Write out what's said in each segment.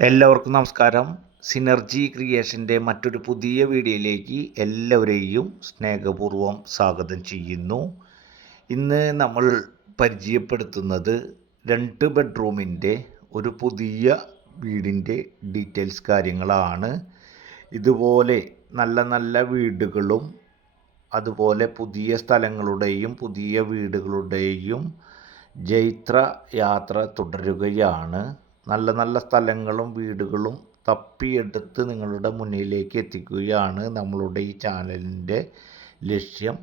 എല്ലാവർക്കും നമസ്കാരം. സിനർജി ക്രിയേഷന്റെ മറ്റൊരു പുതിയ വീഡിയോയിലേക്ക് എല്ലാവരെയും സ്നേഹപൂർവം സ്വാഗതം ചെയ്യുന്നു. ഇന്ന് നമ്മൾ പരിചയപ്പെടുത്തുന്നത് രണ്ട് ബെഡ്റൂമിന്റെ ഒരു പുതിയ വീടിന്റെ ഡീറ്റെയിൽസ് കാര്യങ്ങളാണ്. ഇതുപോലെ നല്ല നല്ല വീടുകളും അതുപോലെ പുതിയ സ്ഥലങ്ങളുടെയും പുതിയ വീടുകളുടെയും ജൈത്ര യാത്ര തുടരുകയാണ്. നല്ല നല്ല സ്ഥലങ്ങളും വീടുകളും തപ്പിയെടുത്ത് നിങ്ങളുടെ മുന്നിലേക്ക് എത്തിക്കുകയാണ് നമ്മളുടെ ഈ ചാനലിന്റെ ലക്ഷ്യം.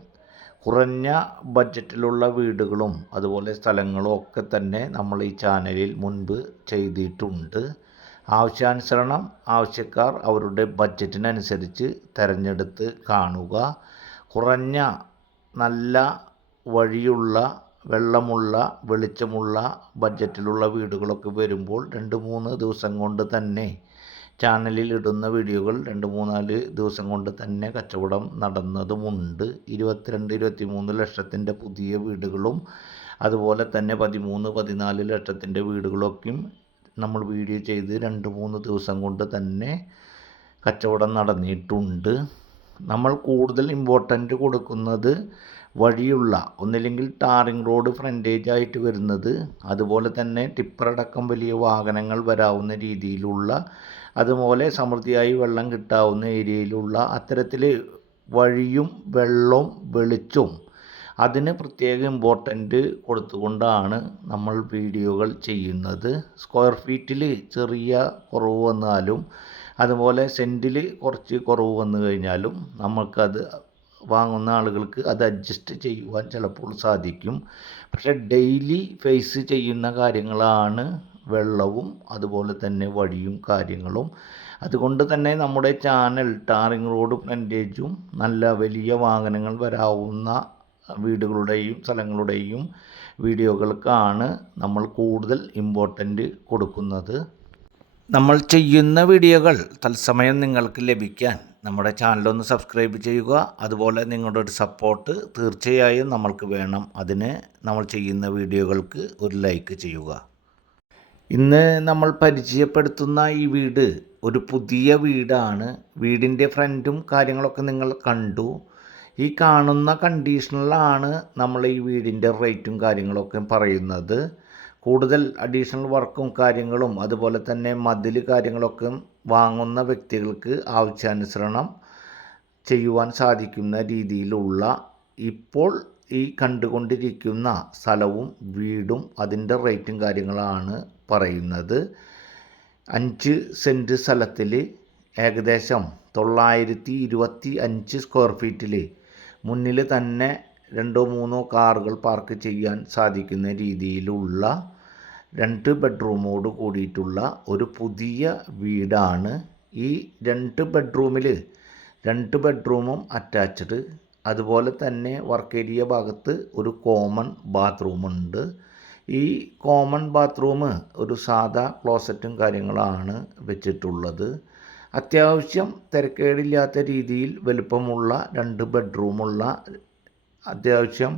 കുറഞ്ഞ ബഡ്ജറ്റിലുള്ള വീടുകളും അതുപോലെ സ്ഥലങ്ങളും ഒക്കെ തന്നെ നമ്മൾ ഈ ചാനലിൽ മുൻപ് ചെയ്തിട്ടുണ്ട്. ആവശ്യാനുസരണം ആവശ്യക്കാർ അവരുടെ ബഡ്ജറ്റിനനുസരിച്ച് തിരഞ്ഞെടുത്ത് കാണുക. കുറഞ്ഞ നല്ല വഴിയുള്ള വെള്ളമുള്ള വെളിച്ചമുള്ള ബഡ്ജറ്റിലുള്ള വീടുകളൊക്കെ വരുമ്പോൾ രണ്ട് മൂന്ന് ദിവസം കൊണ്ട് തന്നെ ചാനലിൽ ഇടുന്ന വീഡിയോകൾ രണ്ട് മൂന്നാൽ ദിവസം കൊണ്ട് തന്നെ കച്ചവടം നടന്നതുമുണ്ട്. ഇരുപത്തിരണ്ട് ഇരുപത്തി മൂന്ന് ലക്ഷത്തിന്റെ പുതിയ വീടുകളും അതുപോലെ തന്നെ പതിമൂന്ന് പതിനാല് ലക്ഷത്തിന്റെ വീടുകളൊക്കെയും നമ്മൾ വീഡിയോ ചെയ്ത് രണ്ട് മൂന്ന് ദിവസം കൊണ്ട് തന്നെ കച്ചവടം നടന്നിട്ടുണ്ട്. നമ്മൾ കൂടുതൽ ഇമ്പോർട്ടന്റ് കൊടുക്കുന്നത് വഴിയുള്ള ഒന്നില്ലെങ്കിൽ ടാറിങ് റോഡ് ഫ്രണ്ടേജ് ആയിട്ട് വരുന്നത് അതുപോലെ തന്നെ ടിപ്പറടക്കം വലിയ വാഹനങ്ങൾ വരാവുന്ന രീതിയിലുള്ള അതുപോലെ സമൃദ്ധിയായി വെള്ളം കിട്ടാവുന്ന ഏരിയയിലുള്ള അത്തരത്തിൽ വഴിയും വെള്ളവും വെളിച്ചവും അതിന് പ്രത്യേക ഇമ്പോർട്ടന്റ് കൊടുത്തുകൊണ്ടാണ് നമ്മൾ വീഡിയോകൾ ചെയ്യുന്നത്. സ്ക്വയർ ഫീറ്റിൽ ചെറിയ കുറവ് വന്നാലും അതുപോലെ സെന്റിൽ കുറച്ച് കുറവ് വന്നു കഴിഞ്ഞാലും നമുക്കത് വാങ്ങുന്ന ആളുകൾക്ക് അത് അഡ്ജസ്റ്റ് ചെയ്യുവാൻ ചിലപ്പോൾ സാധിക്കും. പക്ഷേ ഡെയിലി ഫേസ് ചെയ്യുന്ന കാര്യങ്ങളാണ് വെള്ളവും അതുപോലെ തന്നെ വഴിയും കാര്യങ്ങളും. അതുകൊണ്ട് തന്നെ നമ്മുടെ ചാനൽ ടാറിങ് റോഡ് ഫ്രണ്ടേജും നല്ല വലിയ വാഹനങ്ങൾ വരാവുന്ന വീടുകളുടെയും സ്ഥലങ്ങളുടെയും വീഡിയോകൾക്കാണ് നമ്മൾ കൂടുതൽ ഇമ്പോർട്ടന്റ് കൊടുക്കുന്നത്. നമ്മൾ ചെയ്യുന്ന വീഡിയോകൾ തത്സമയം നിങ്ങൾക്ക് ലഭിക്കാൻ നമ്മുടെ ചാനലൊന്ന് സബ്സ്ക്രൈബ് ചെയ്യുക. അതുപോലെ നിങ്ങളുടെ ഒരു സപ്പോർട്ട് തീർച്ചയായും നമ്മൾക്ക് വേണം. അതിന് നമ്മൾ ചെയ്യുന്ന വീഡിയോകൾക്ക് ഒരു ലൈക്ക് ചെയ്യുക. ഇന്ന് നമ്മൾ പരിചയപ്പെടുത്തുന്ന ഈ വീട് ഒരു പുതിയ വീടാണ്. വീടിന്റെ ഫ്രണ്ടും കാര്യങ്ങളൊക്കെ നിങ്ങൾ കണ്ടു. ഈ കാണുന്ന കണ്ടീഷനിലാണ് നമ്മൾ ഈ വീടിന്റെ റേറ്റും കാര്യങ്ങളൊക്കെ പറയുന്നത്. കൂടുതൽ അഡീഷണൽ വർക്കും കാര്യങ്ങളും അതുപോലെ തന്നെ മതിൽ കാര്യങ്ങളൊക്കെ വാങ്ങുന്ന വ്യക്തികൾക്ക് ആവശ്യാനുസരണം ചെയ്യുവാൻ സാധിക്കുന്ന രീതിയിലുള്ള ഇപ്പോൾ ഈ കണ്ടുകൊണ്ടിരിക്കുന്ന സ്ഥലവും വീടും അതിന്റെ റേറ്റും കാര്യങ്ങളാണ് പറയുന്നത്. അഞ്ച് സെന്റ് സ്ഥലത്തിൽ ഏകദേശം തൊള്ളായിരത്തി ഇരുപത്തി അഞ്ച് സ്ക്വയർ ഫീറ്റിൽ മുന്നിൽ തന്നെ രണ്ടോ മൂന്നോ കാറുകൾ പാർക്ക് ചെയ്യാൻ സാധിക്കുന്ന രീതിയിലുള്ള രണ്ട് ബെഡ്റൂമോട് കൂടിയിട്ടുള്ള ഒരു പുതിയ വീടാണ് ഈ രണ്ട് ബെഡ്റൂമിൽ. രണ്ട് ബെഡ്റൂമും അറ്റാച്ച്ഡ്. അതുപോലെ തന്നെ വർക്ക് ഏരിയ ഭാഗത്ത് ഒരു കോമൺ ബാത്റൂമുണ്ട്. ഈ കോമൺ ബാത്റൂം ഒരു സാധാ ക്ലോസറ്റും കാര്യങ്ങളാണ് വെച്ചിട്ടുള്ളത്. അത്യാവശ്യം തിരക്കേടില്ലാത്ത രീതിയിൽ വലുപ്പമുള്ള രണ്ട് ബെഡ്റൂമുള്ള അത്യാവശ്യം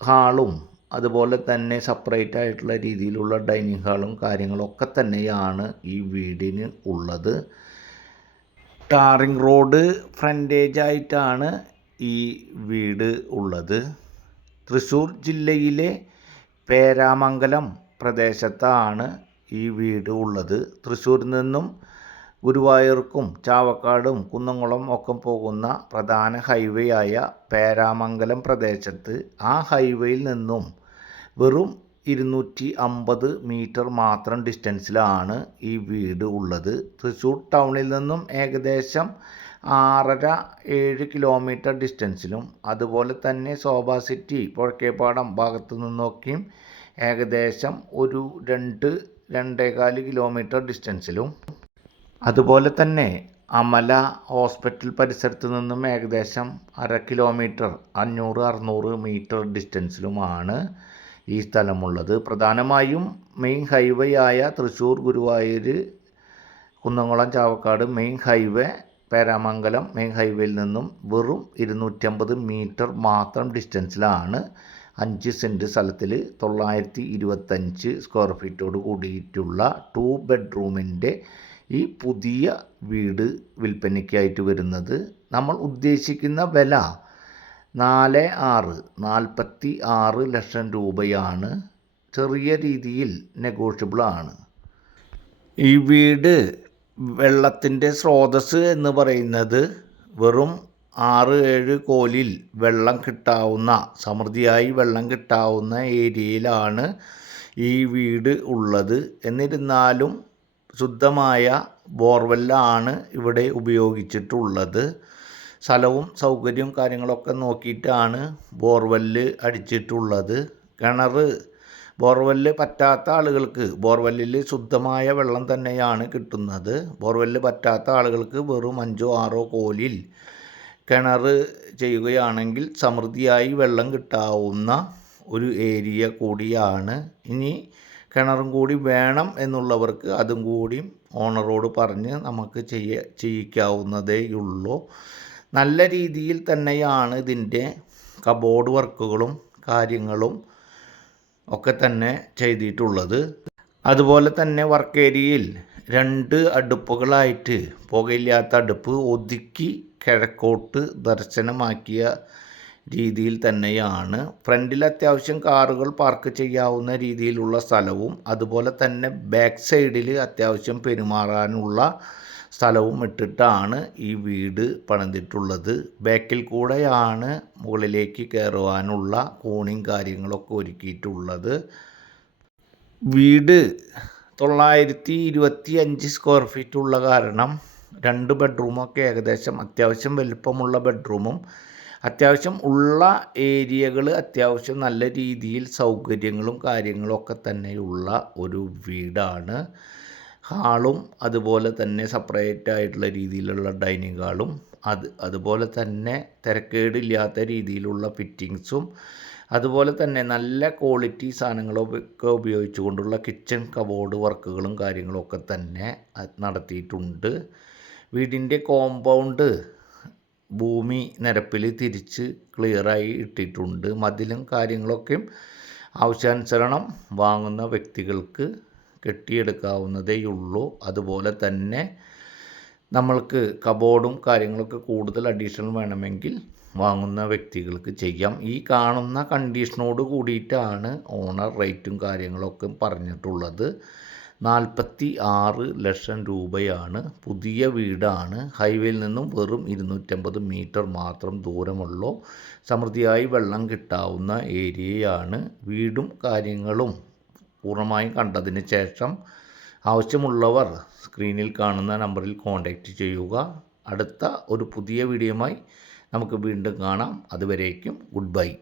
ഹാളും അതുപോലെ തന്നെ സെപ്പറേറ്റ് ആയിട്ടുള്ള രീതിയിലുള്ള ഡൈനിങ് ഹാളും കാര്യങ്ങളൊക്കെ തന്നെയാണ് ഈ വീടിന് ഉള്ളത്. ടാറിങ് റോഡ് ഫ്രണ്ടേജ് ആയിട്ടാണ് ഈ വീട് ഉള്ളത്. തൃശ്ശൂർ ജില്ലയിലെ പേരാമംഗലം പ്രദേശത്താണ് ഈ വീട് ഉള്ളത്. തൃശ്ശൂരിൽ നിന്നും ഗുരുവായൂർക്കും ചാവക്കാടും കുന്നംകുളം ഒക്കെ പോകുന്ന പ്രധാന ഹൈവേ ആയ പേരാമംഗലം പ്രദേശത്ത് ആ ഹൈവേയിൽ നിന്നും വെറും ഇരുന്നൂറ്റി അമ്പത് മീറ്റർ മാത്രം ഡിസ്റ്റൻസിലാണ് ഈ വീട് ഉള്ളത്. തൃശ്ശൂർ ടൗണിൽ നിന്നും ഏകദേശം ആറര ഏഴ് കിലോമീറ്റർ ഡിസ്റ്റൻസിലും അതുപോലെ തന്നെ ശോഭ സിറ്റി പുഴക്കേപ്പാടം ഭാഗത്തു നിന്നൊക്കെയും ഏകദേശം ഒരു രണ്ട് രണ്ടേകാൽ കിലോമീറ്റർ ഡിസ്റ്റൻസിലും അതുപോലെ തന്നെ അമല ഹോസ്പിറ്റൽ പരിസരത്ത് നിന്നും ഏകദേശം അര കിലോമീറ്റർ അഞ്ഞൂറ് അറുന്നൂറ് മീറ്റർ ഡിസ്റ്റൻസിലുമാണ് ഈ സ്ഥലമുള്ളത്. പ്രധാനമായും മെയിൻ ഹൈവേ ആയ Thrissur Guruvayur Kunnamkulam Chavakkad main highway Peramangalam main ഹൈവേയിൽ നിന്നും വെറും ഇരുന്നൂറ്റമ്പത് മീറ്റർ മാത്രം ഡിസ്റ്റൻസിലാണ് അഞ്ച് സെന്റ് സ്ഥലത്തിൽ തൊള്ളായിരത്തി ഇരുപത്തഞ്ച് സ്ക്വയർ ഫീറ്റോട് കൂടിയിട്ടുള്ള ടു ബെഡ്റൂമിന്റെ ഈ പുതിയ വീട് വിൽപ്പനയ്ക്കായിട്ട് വരുന്നത് നമ്മൾ ഉദ്ദേശിക്കുന്ന വില നാല് ആറ് നാൽപ്പത്തി ആറ് ലക്ഷം രൂപയാണ്. ചെറിയ രീതിയിൽ നെഗോഷ്യബിളാണ് ഈ വീട് വെള്ളത്തിന്റെ സ്രോതസ്സ് എന്ന് പറയുന്നത് വെറും ആറ് ഏഴ് കോലിൽ വെള്ളം കിട്ടാവുന്ന സമൃദ്ധിയായി വെള്ളം കിട്ടാവുന്ന ഏരിയയിലാണ് ഈ വീട് ഉള്ളത്. എന്നിരുന്നാലും ശുദ്ധമായ ബോർവെല്ലാണ് ഇവിടെ ഉപയോഗിച്ചിട്ടുള്ളത്. സ്ഥലവും സൗകര്യവും കാര്യങ്ങളൊക്കെ നോക്കിയിട്ടാണ് ബോർവെല്ല് അടിച്ചിട്ടുള്ളത്. കിണർ ബോർവെല്ല് പറ്റാത്ത ആളുകൾക്ക് ബോർവെല്ലിൽ ശുദ്ധമായ വെള്ളം തന്നെയാണ് കിട്ടുന്നത്. ബോർവെല്ല് പറ്റാത്ത ആളുകൾക്ക് വെറും അഞ്ചോ ആറോ കോലിൽ കിണർ ചെയ്യുകയാണെങ്കിൽ സമൃദ്ധിയായി വെള്ളം കിട്ടാവുന്ന ഒരു ഏരിയ കൂടിയാണ്. ഇനി കിണറും കൂടി വേണം എന്നുള്ളവർക്ക് അതും കൂടി ഓണറോട് പറഞ്ഞ് നമുക്ക് ചെയ്യ ചെയ്യിക്കാവുന്നതേ ഉള്ളൂ. നല്ല രീതിയിൽ തന്നെയാണ് ഇതിന്റെ കബോർഡ് വർക്കുകളും കാര്യങ്ങളും ഒക്കെ തന്നെ ചെയ്തിട്ടുള്ളത്. അതുപോലെ തന്നെ വർക്ക് ഏരിയയിൽ രണ്ട് അടുപ്പുകളായിട്ട് പുകയില്ലാത്ത അടുപ്പ് ഒതുക്കി കിഴക്കോട്ട് ദർശനമാക്കിയ രീതിയിൽ തന്നെയാണ്. ഫ്രണ്ടിൽ അത്യാവശ്യം കാറുകൾ പാർക്ക് ചെയ്യാവുന്ന രീതിയിലുള്ള സ്ഥലവും അതുപോലെ തന്നെ ബാക്ക് സൈഡിൽ അത്യാവശ്യം പെരുമാറാനുള്ള സ്ഥലവും ഇട്ടിട്ടാണ് ഈ വീട് പണിതിട്ടുള്ളത്. ബാക്കിൽ കൂടെയാണ് മുകളിലേക്ക് കയറുവാനുള്ള കോണിങ് കാര്യങ്ങളൊക്കെ ഒരുക്കിയിട്ടുള്ളത്. വീട് തൊള്ളായിരത്തി ഇരുപത്തി അഞ്ച് സ്ക്വയർ ഫീറ്റ് ഉള്ള കാരണം രണ്ട് ബെഡ്റൂമൊക്കെ ഏകദേശം അത്യാവശ്യം വലുപ്പമുള്ള ബെഡ്റൂമും അത്യാവശ്യം ഉള്ള ഏരിയകൾ അത്യാവശ്യം നല്ല രീതിയിൽ സൗകര്യങ്ങളും കാര്യങ്ങളൊക്കെ തന്നെയുള്ള ഒരു വീടാണ്. ഹാളും അതുപോലെ തന്നെ സെപ്പറേറ്റ് ആയിട്ടുള്ള രീതിയിലുള്ള ഡൈനിങ് ഹാളും അത് അതുപോലെ തന്നെ തിരക്കേടില്ലാത്ത രീതിയിലുള്ള ഫിറ്റിങ്സും അതുപോലെ തന്നെ നല്ല ക്വാളിറ്റി സാധനങ്ങളൊക്കെ ഉപയോഗിച്ചുകൊണ്ടുള്ള കിച്ചൺ കബോർഡ് വർക്കുകളും കാര്യങ്ങളൊക്കെ തന്നെ നടത്തിയിട്ടുണ്ട്. വീടിന്റെ കോമ്പൗണ്ട് ഭൂമി നിരപ്പിൽ തിരിച്ച് ക്ലിയറായി ഇട്ടിട്ടുണ്ട്. മതിലും കാര്യങ്ങളൊക്കെയും ആവശ്യാനുസരണം വാങ്ങുന്ന വ്യക്തികൾക്ക് കെട്ടിയെടുക്കാവുന്നതേയുള്ളൂ. അതുപോലെ തന്നെ നമ്മൾക്ക് കബോർഡും കാര്യങ്ങളൊക്കെ കൂടുതൽ അഡീഷണൽ വേണമെങ്കിൽ വാങ്ങുന്ന വ്യക്തികൾക്ക് ചെയ്യാം. ഈ കാണുന്ന കണ്ടീഷനോട് കൂടിയിട്ടാണ് ഓണർ റേറ്റും കാര്യങ്ങളൊക്കെ പറഞ്ഞിട്ടുള്ളത്. നാൽപ്പത്തി ആറ് ലക്ഷം രൂപയാണ് പുതിയ വീടാണ്. ഹൈവേയിൽ നിന്നും വെറും ഇരുന്നൂറ്റമ്പത് മീറ്റർ മാത്രം ദൂരമുള്ളൂ. സമൃദ്ധിയായി വെള്ളം കിട്ടാവുന്ന ഏരിയയാണ് വീടും കാര്യങ്ങളും പൂർണമായും കണ്ടതിന് ശേഷം ആവശ്യമുള്ളവർ സ്ക്രീനിൽ കാണുന്ന നമ്പറിൽ കോൺടാക്റ്റ് ചെയ്യുക. അടുത്ത ഒരു പുതിയ വീഡിയോയുമായി നമുക്ക് വീണ്ടും കാണാം. അതുവരേക്കും ഗുഡ് ബൈ.